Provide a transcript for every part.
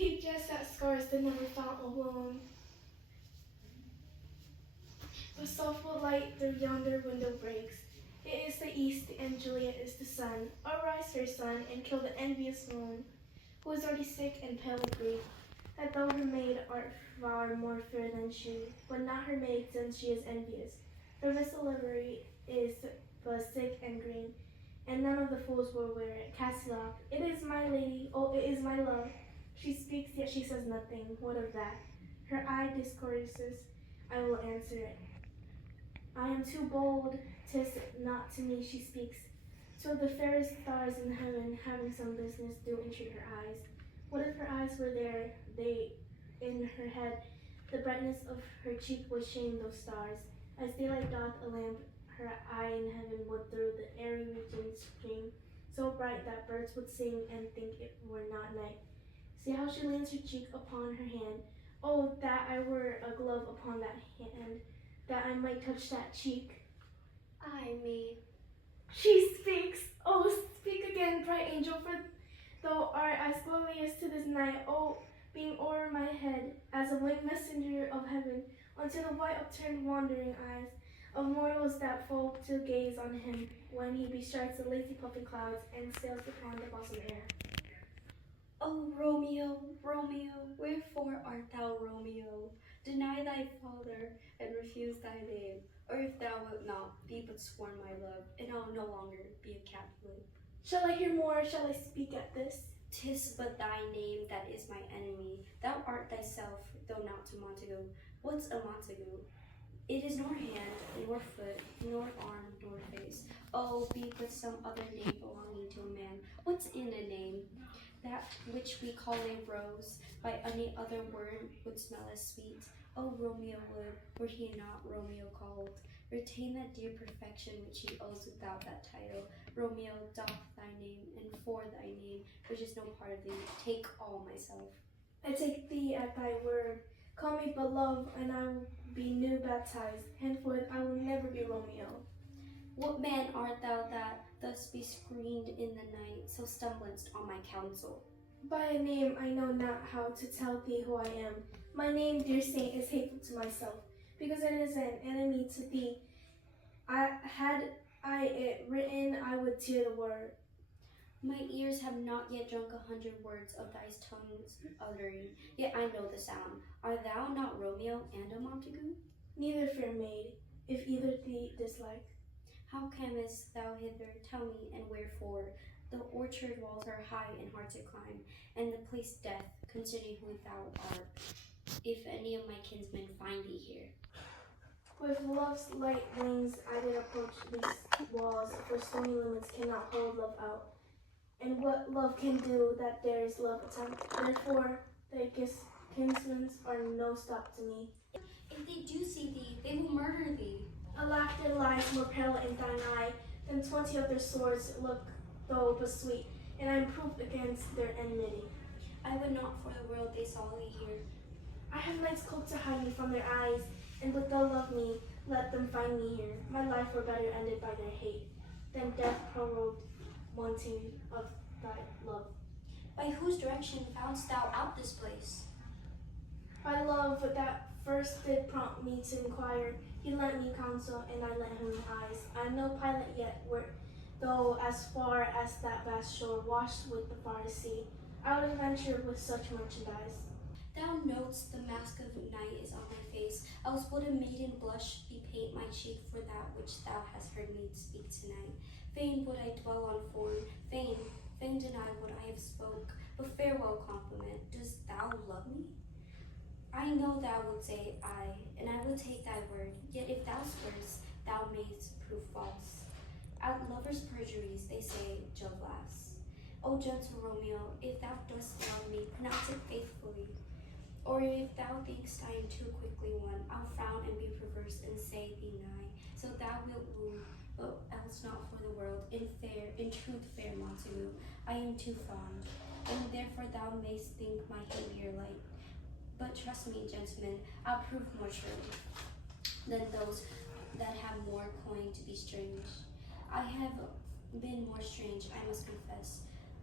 He just at scars that never found a wound. A softful light through yonder window breaks. It is the east, and Juliet is the sun. Arise, fair sun, and kill the envious moon, who is already sick and pale with grief. That thou her maid art far more fair than she, but not her maid, since she is envious. Her vessel livery is but sick and green, and none of the fools will wear it. Cast it off. It is my lady, oh, it is my love. She speaks, yet she says nothing. What of that? Her eye discourses. I will answer it. I am too bold, 'tis not to me she speaks. So the fairest stars in heaven, having some business, do entreat her eyes. What if her eyes were there, they in her head, the brightness of her cheek would shame those stars. As daylight doth a lamp, her eye in heaven would through the airy regions stream, so bright that birds would sing and think it were not night. See how she leans her cheek upon her hand. Oh, that I were a glove upon that hand, that I might touch that cheek. Ay me. She speaks. Oh, speak again, bright angel, for thou art as glorious to this night. Oh, being o'er my head as a winged messenger of heaven, unto the white upturned wandering eyes of mortals that fall to gaze on him, when he bestrides the lazy puffing clouds and sails upon the blossom air. O Romeo, Romeo, wherefore art thou Romeo? Deny thy father, and refuse thy name. Or if thou wilt not, be but sworn my love, and I'll no longer be a captive. Shall I hear more, or shall I speak at this? 'Tis but thy name that is my enemy. Thou art thyself, though not to Montague. What's a Montague? It is nor hand, nor foot, nor arm, nor face. Oh, be but some other name belonging to a man. What's in a name? That which we call a rose, by any other word would smell as sweet. Oh, Romeo would, were he not Romeo called, retain that dear perfection which he owes without that title. Romeo, doff thy name, and for thy name, which is no part of thee, take all myself. I take thee at thy word. Call me beloved, and I will be new baptized. Henceforth I will never be Romeo. What man art thou that thus be screened in the night, so stumblest on my counsel? By a name I know not how to tell thee who I am. My name, dear saint, is hateful to myself, because it is an enemy to thee. Had I it written, I would tear the word. My ears have not yet drunk 100 words of thy tongue's uttering, yet I know the sound. Art thou not Romeo and a Montague? Neither, fair maid, if either thee dislike. How camest thou hither? Tell me, and wherefore? The orchard walls are high and hard to climb, and the place death, considering who thou art, if any of my kinsmen find thee here. With love's light wings I did approach these walls, for stony limits cannot hold love out. And what love can do, that dares love attempt. Therefore thy kinsmen are no stop to me. If they do see thee, they will murder thee. Alack, there lies more peril in thine eye than 20 of their swords look though but sweet, and I am proof against their enmity. I would not for the world they saw thee here. I have night's cloak to hide me from their eyes, and but thou love me, let them find me here. My life were better ended by their hate, than death prorogued wanting of thy love. By whose direction foundst thou out this place? By love that first did prompt me to inquire, he lent me counsel, and I lent him eyes. I am no pilot yet, though as far as that vast shore washed with the farthest sea, I would adventure with such merchandise. Thou know'st the mask of night is on my face, else would a maiden blush bepaint my cheek for that which thou hast heard me speak tonight. Fain would I dwell on form, fain deny what I have spoke, but farewell compliment, dost thou love me? I know thou wilt say aye, and I will take thy word, yet if thou swearest, thou mayst prove false. At lovers' perjuries, they say, Jove laughs. O gentle Romeo, if thou dost love me, pronounce it faithfully. Or if thou thinkst I am too quickly won, I'll frown and be perverse and say thee nigh. So thou wilt woo, but else not for the world. In truth, fair Montague, I am too fond, and therefore thou mayst think my behavior light. But trust me, gentlemen, I'll prove more true than those that have more coin to be strange. I have been more strange, I must confess.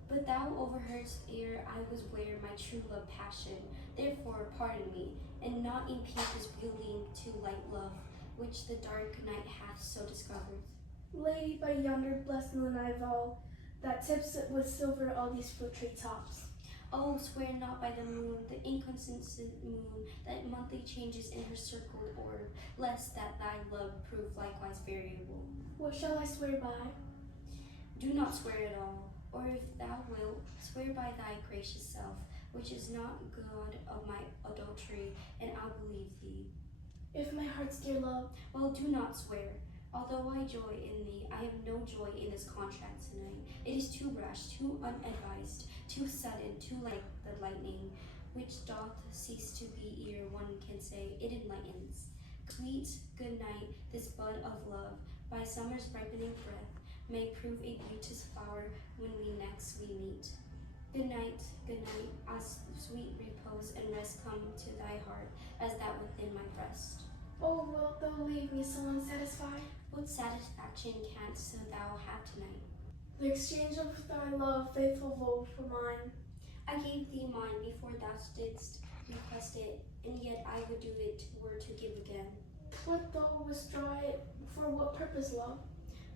But thou overheardst ere I was ware my true love passion. Therefore pardon me, and not impede this wielding to light love, which the dark night hath so discovered. Lady, by yonder blessed moon I vow, that tips it with silver all these fruit tree tops. Oh, swear not by the moon, the inconstant moon, that monthly changes in her circled orb, lest that thy love prove likewise variable. What shall I swear by? Do not swear at all, or if thou wilt, swear by thy gracious self, which is not God of my adultery, and I'll believe thee. If my heart's dear love, Well, do not swear. Although I joy in thee, I have no joy in this contract tonight. It is too rash, too unadvised, too sudden, too like the lightning, which doth cease to be ere one can say it enlightens. Sweet good night, this bud of love, by summer's ripening breath, may prove a beauteous flower when we next we meet. Good night, as sweet repose and rest come to thy heart as that within my breast. oh, wilt thou leave me so unsatisfied? What satisfaction canst thou have tonight? The exchange of thy love, faithful vow for mine. I gave thee mine before thou didst request it, and yet I would do it were to give again. Wilt thou withdraw it? For what purpose, love?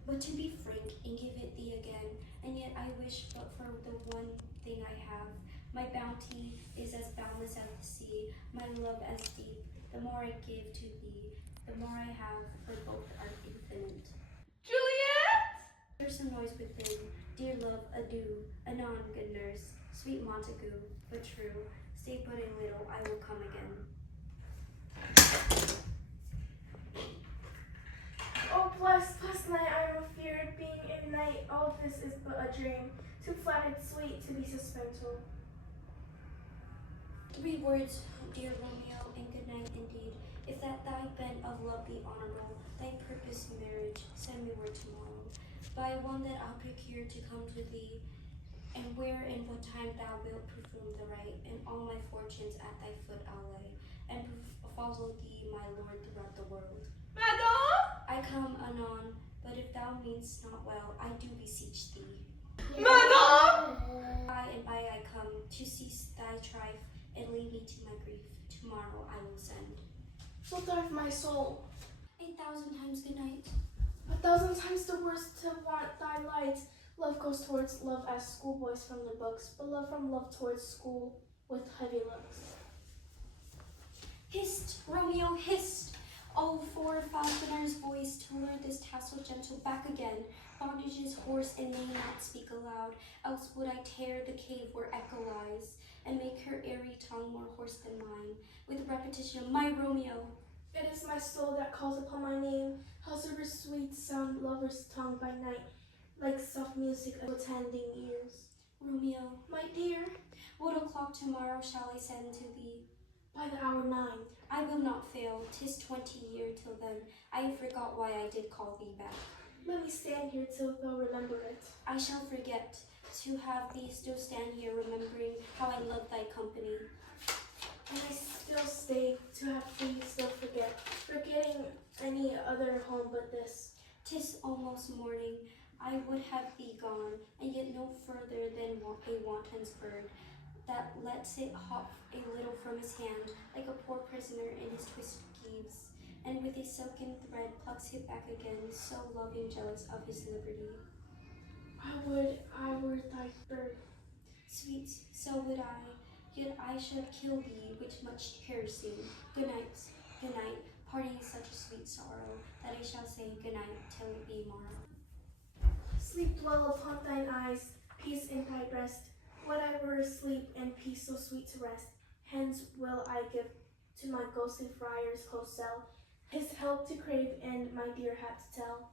But to be frank and give it thee again, and yet I wish but for the one thing I have. My bounty is as boundless as the sea, my love as deep. The more I give to thee, the more I have, for both are infinite. Juliet! There's some noise within. Dear love, adieu. Anon, good nurse. Sweet Montague, but true. Stay but a little, I will come again. Oh, blessed night, I am afeard, being in night, all this is but a dream, too flattered sweet to be suspenseful. 3 words, dear Romeo, and good night indeed. If that thy bent of love be honorable, thy purpose marriage, send me word tomorrow, by one that I'll procure to come to thee, and where and what time thou wilt perform the rite, and all my fortunes at thy foot I'll lay, and follow thee, my lord, throughout the world. Madame! I come anon, but if thou meanst not well, I do beseech thee. Madame! By and by I come, to cease thy strife, and leave me to my grief. Tomorrow I will send. So drive my soul. 8,000 times good night. 1,000 times the worst to want thy light. Love goes towards love as schoolboys from the books, but love from love towards school with heavy looks. Hist, Romeo, hist! Oh, for a falconer's voice to lure this tassel gentle back again. Bondage is hoarse and may not speak aloud, else would I tear the cave where echo lies, and make her airy tongue more hoarse than mine, with repetition of my Romeo. It is my soul that calls upon my name. How silver sweet sound lover's tongue by night, like soft music of attending ears. Romeo, My dear, what o'clock tomorrow shall I send to thee? by the hour 9. I will not fail, 'tis 20 year till then. I forgot why I did call thee back. Let me stand here till thou remember it. I shall forget to have thee still stand here, remembering how I love thy company. And I still stay to have thee still forget, forgetting any other home but this. 'Tis almost morning, I would have thee gone, and yet no further than a wanton's bird, that lets it hop a little from his hand, like a poor prisoner in his twisted gyves, and with a silken thread plucks it back again, so loving jealous of his liberty. I would I were thy bird. Sweet, so would I, yet I should kill thee with much cherishing. Good night, parting is such a sweet sorrow, that I shall say good night till it be morrow. Sleep dwell upon thine eyes, peace in thy breast. Would I were asleep, and peace so sweet to rest. Hence will I give to my ghostly friar's close cell, his help to crave and my dear hat to tell.